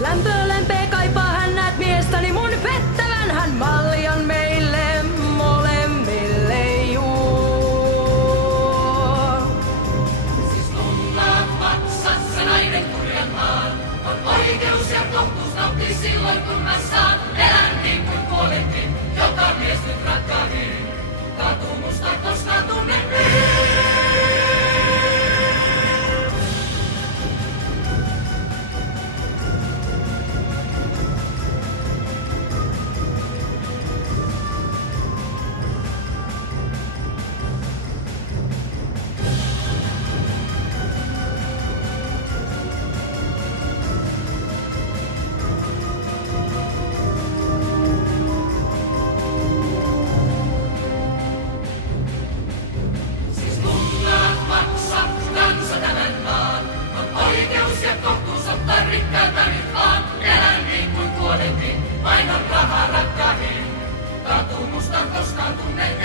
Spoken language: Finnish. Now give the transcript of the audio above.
Jos lämpö lämpee, kaipaa hän näet miestäni mun pettävän. Hän maljan meille molemmille juo. Siis lunnaat maksassa nainen kurjan maan. On oikeus ja kohtuus nauttii silloin kun mä saan. Elän niin kuin kuolenkin, joka mies nyt rakkahin. Katumusta koskaan tunne rikkailta nyt vaan, elän niin kuin kuolenkin, vain on rahaa rakkahin. Katumustan koskaan tunne